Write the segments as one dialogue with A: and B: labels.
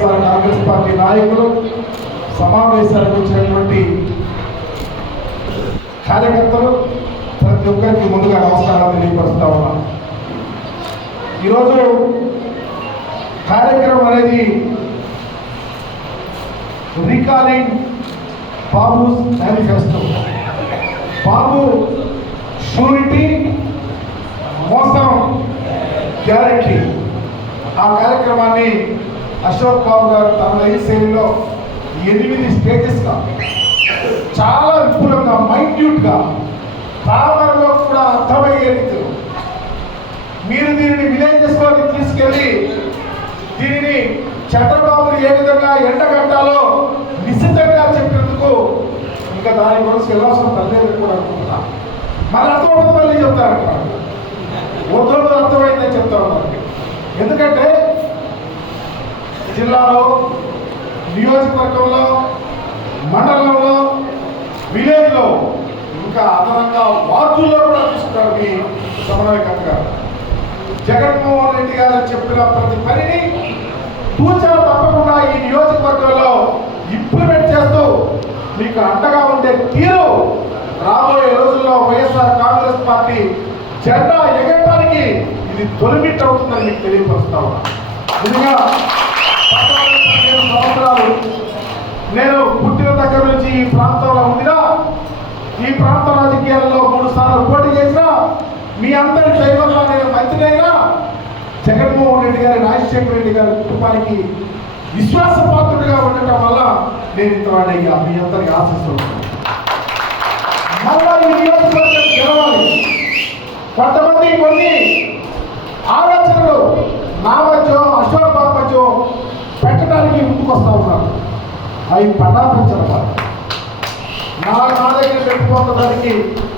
A: Congress party నాయకులు సమావేశానికి వచ్చినటువంటి కార్యకర్తలు ప్రతి ఒక్కరికి ముందుగా నమస్కారాలు తెలియపరుస్తా ఉన్నాను ఈరోజు కార్యక్రమం అనేది recalling Babu's manifesto. Babu surety మోసం గ్యారంటీ. ఆ కార్యక్రమాన్ని అశోక్ బాబు గారు తన లైఫ్ శైలిలో ఎనిమిది స్టేజెస్గా చాలా విపులంగా మైన్యూట్గా తామరలో కూడా అర్థమయ్యే రీతిలో మీరు దీనిని విలేజెస్లోకి తీసుకెళ్ళి దీనిని చంద్రబాబుని ఏ విధంగా ఎండగట్టాలో నిశ్చితంగా చెప్పినందుకు ఇంకా దాని గురించి వెళ్ళాల్సిన తల్లిదండ్రులు కూడా అనుకుంటున్నా. మన అర్థం మళ్ళీ చెప్తారు వద్దు అర్థమైందని చెప్తా ఉన్నారు ఎందుకంటే జిల్లాలో నియోజకవర్గంలో మండలంలో విలేజ్లో ఇంకా అదనంగా వార్డుల్లో కూడా తీసుకున్నారు మీ సమన్వయకర్త గారు. జగన్మోహన్ రెడ్డి గారు చెప్పిన ప్రతి పనిని సూచన తప్పకుండా ఈ నియోజకవర్గంలో ఇంప్లిమెంట్ చేస్తూ మీకు అండగా ఉండే తీరు రాబోయే రోజుల్లో వైఎస్ఆర్ కాంగ్రెస్ పార్టీ జెండా ఎగటానికి ఇది తొలిమిట్ అవుతుందని మీకు తెలియపరుస్తా ఉన్నా ముందుగా పద్నాలుగు పదిహేను సంవత్సరాలు నేను పుట్టిన దగ్గర నుంచి ఈ ప్రాంతంలో ఉందినా ఈ ప్రాంత రాజకీయాల్లో మూడు సార్లు పోటీ చేసినా మీ అందరి దైవంగా నేను మంత్రినైనా జగన్మోహన్ రెడ్డి గారి రాజశేఖర రెడ్డి గారి కుటుంబానికి విశ్వాసపాత్రుడిగా ఉండటం వల్ల నేను ఇంతవాడయ్యా మీ అందరికి ఆశిస్తున్నాను. మళ్ళా ఈ నియోజకవర్గం గెలవాలి. కొంతమంది కొన్ని ఆలోచనలు నా మధ్య అశోక్ బాబు మధ్య పెట్టడానికి ముందుకొస్తా ఉన్నారు. అవి పటాపించడం నా నా దగ్గర పెట్టుకోవడానికి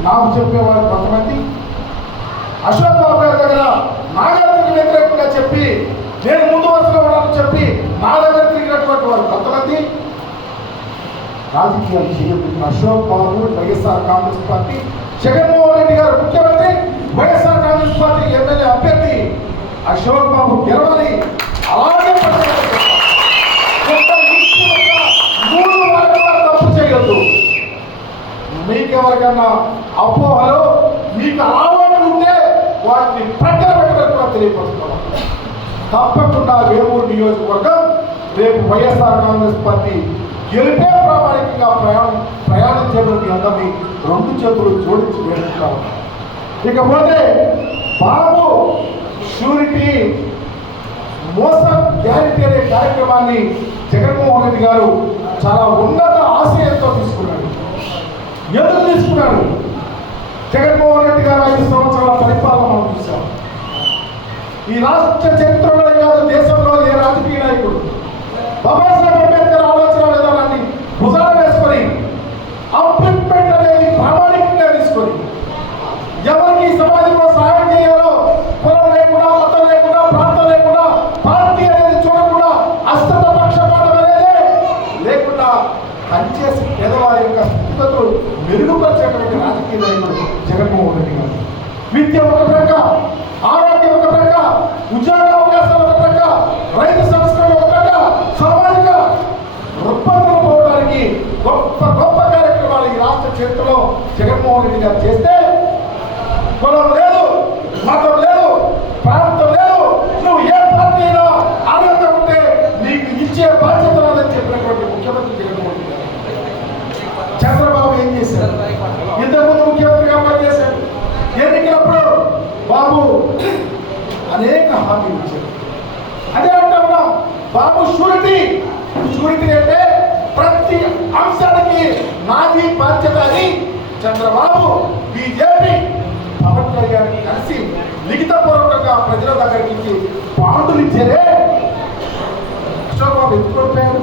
A: నాకు చెప్పేవారు కొంతమంది. అశోక్ బాబు గారి దగ్గర నాగార్జున వ్యతిరేకంగా చెప్పి నేను ముందు వరుసలో ఉన్నానని చెప్పి నా దగ్గర తిరిగినటువంటి వారు కొంతమంది. రాజకీయాలు చేయబడిన Ashok Babu YSR Congress party Jaganmohan Reddy గారు ముఖ్యమంత్రి వైఎస్ఆర్ కాంగ్రెస్ పార్టీ ఎమ్మెల్యే అభ్యర్థి అశోక్ బాబు గెలవాలి అలాగే మూడు తప్పు చేయొద్దు. మీకెవరికన్నా అపోహలు మీకు అలవాటు వాటిని ప్రక్కన పెట్టడం కూడా తెలియపరుస్తున్నాం తప్పకుండా వేమూరు నియోజకవర్గం రేపు వైఎస్ఆర్ కాంగ్రెస్ పార్టీ గెలిపే ప్రామాణికంగా ప్రయాణం ప్రయాణం చేయడం మీ అందరినీ రెండు చేతులు జోడించి వేడుకుంటాం ఇకపోతే బాబు షూరిటీ మోసం గ్యారెంటీ అనే కార్యక్రమాన్ని జగన్మోహన్ రెడ్డి గారు చాలా ఉన్నత ఆశయంతో తీసుకున్నాడు. ఎందుకు తీసుకున్నాడు? జగన్మోహన్ రెడ్డి గారు ఐదు సంవత్సరాల పరిపాలన మనం చూసాం ఈ రాష్ట్ర చరిత్రలో కాదు దేశంలో ఏ రాజకీయ నాయకుడు బాబాసాహెబ్ అంబేద్కర్ ఆలోచన విధానాన్ని భుజాన వేసుకొని అప్లిమెంట్ అనేది ప్రామాణికంగా తీసుకొని ఎవరికి ఈ సమాజంలో సహాయం చేయాలో కులం లేకుండా మతం లేకుండా ప్రాంతం లేకుండా పార్టీ అనేది చూడకుండా అస్తత పక్షపాతం అనేది లేకుండా పనిచేసి పేదవారి యొక్క స్థితిగతులు మెరుగుపరిచేటువంటి రాజకీయ నాయకుడు విద్య ఒక ప్రక్క ఆరోగ్యం ఒక ప్రక్క ఉద్యోగ అవకాశాలు ఒక ప్రక్క రైతు సంస్కరణ ఒక ప్రక్క సామాజిక రుగ్మతలు పోవడానికి గొప్ప గొప్ప కార్యక్రమాలు ఈ రాష్ట్ర చరిత్రలో జగన్మోహన్ రెడ్డి గారు చేస్తే కులం లేదు మతం లేదు ప్రాంతం లేదు నువ్వు ఏ పార్టీ అయినా అర్హత ఉంటే నీకు ఇచ్చే బాధ్యత లేదని చెప్పినటువంటి ముఖ్యమంత్రి జగన్మోహన్ రెడ్డి గారు చంద్రబాబు ఏం చేశారు ఇంతకుముందు ముఖ్యమంత్రిగా పనిచేశాడు ఎన్నికలప్పుడు బాబు అనేక హామీలు ఇచ్చారు. అదే అంటున్నా బాబు షూరిటీ. షూరిటీ అంటే ప్రతి అంశానికి నాది బాధ్యత అని చంద్రబాబు బీజేపీ పవన్ కళ్యాణ్ కలిసి లిఖితపూర్వకంగా ప్రజల దగ్గరికి ఇచ్చి బాండులు ఇచ్చారే. అశోక్ బాబు ఎందుకు కోల్పోయాడు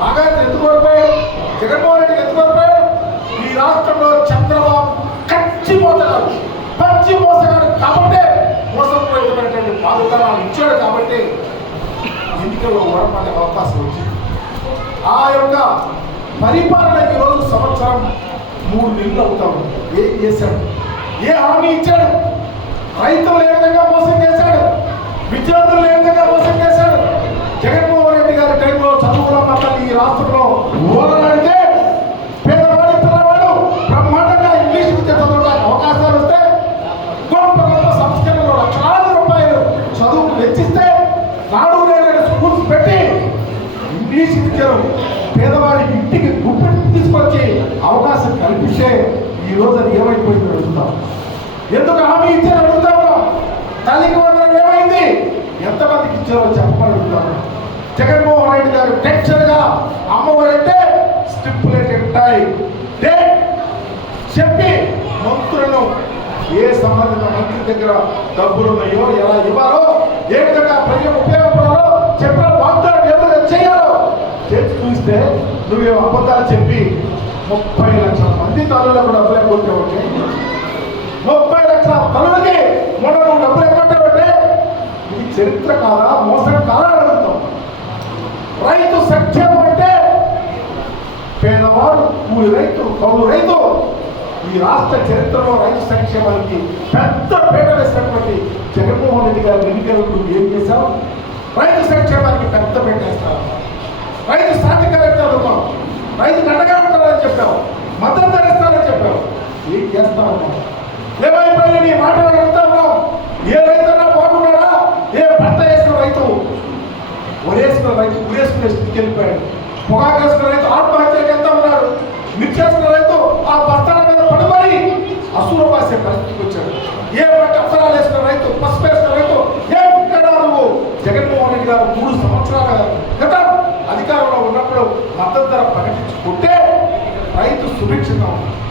A: నాగార్జున ఎందుకు కోల్పోయాడు జగన్మోహన్ రెడ్డి ఎందుకు కోల్పోయాడు ఈ రాష్ట్రంలో చంద్రబాబు కచ్చి మోసగాడు పచ్చి మోసగాడు కాబట్టే మోసపోయినటువంటి ఇచ్చాడు కాబట్టి ఎన్నికల్లో ఓడపడే అవకాశం వచ్చింది. ఆ యొక్క పరిపాలన ఈరోజు సంవత్సరం మూడు నెలలు అవుతాం. ఏం చేశాడు? ఏ హామీ ఇచ్చాడు? రైతులు ఏ విధంగా మోసం చేశాడు? విద్యార్థులు ఏ విధంగా మోసం చేశాడు? ఇంగ్లీష్ విద్యను పేదవాడి ఇంటికి గుప్పెట్టు తీసుకొచ్చే అవకాశం కల్పిస్తే ఈ రోజు అది ఏమైపోయింది అడుగుతాం. ఎందుకు హామీ ఇచ్చారు అడుగుతాము తల్లికి వందనం ఏమైంది? ఎంతమందికి ఇచ్చారో చెప్పమని అడుగుతాము జగన్మోహన్ రెడ్డి గారు టెన్షన్గా అమ్మవారంటే స్టిపులేటెడ్ టైం. డేట్ చెప్పి మంత్రులను ఏ సంబంధిత మంత్రి దగ్గర డబ్బులు ఉన్నాయో ఎలా ఇవ్వాలో ఏ విధంగా ప్రజలకు ఉపయోగపడాలో చెప్పారు వాగ్దానం ఏ విధంగా చేయాలో చేసి చూస్తే నువ్వు అబద్ధాలు చెప్పి ముప్పై లక్షల మంది తల్లులకు డబ్బులు ఒకటి ముప్పై లక్షల తల్లులకి మొన్న నువ్వు డబ్బులు ఎక్కొట్టావంటే ఇది చరిత్ర కాదా? మోసం కాదా అడుగుతాం. రైతు సంక్షేమం అంటే పేదవాడు కూలి రైతు కౌలు రైతు. ఈ రాష్ట్ర చరిత్రలో రైతు సంక్షేమానికి పెద్ద పేట వేసినటువంటి జగన్మోహన్ రెడ్డి గారి ఎన్నికలకు ఏం చేశావు? రైతు సంక్షేమానికి పెద్ద పీట రైతు రైతు ఉన్నాం రైతు అండగా ఉంటారని చెప్పావు. మద్దతు ధరిస్తారని చెప్పావు. ఏం చేస్తావు? ఏమైపోయింది నీ మాటలు అడుగుతా ఉన్నావు? ఏ రైతన్నా బాగున్నాడా? ఏ పంట వేసిన రైతు? ఒరేసుకున్న రైతు ఉరేసుకునే స్థితికి వెళ్ళిపోయాడు. పొగాకేసుకున్న రైతు ఆత్మహత్యకి వెళ్తా ఉన్నాడు. మిర్చేసుకున్న రైతు ఆ బస్తాల మీద పడిపడి అసూర పాసే పరిస్థితికి వచ్చాడు. ఏ పంట అసరాలు వేసుకున్న రైతు పసుపు వేసుకున్న రైతు ఏ ఇక్కడ నువ్వు? జగన్మోహన్ రెడ్డి గారు మూడు సంవత్సరాల మద్దతు ధర ప్రకటించుకుంటే రైతు సుభిక్షంగా ఉన్నాడు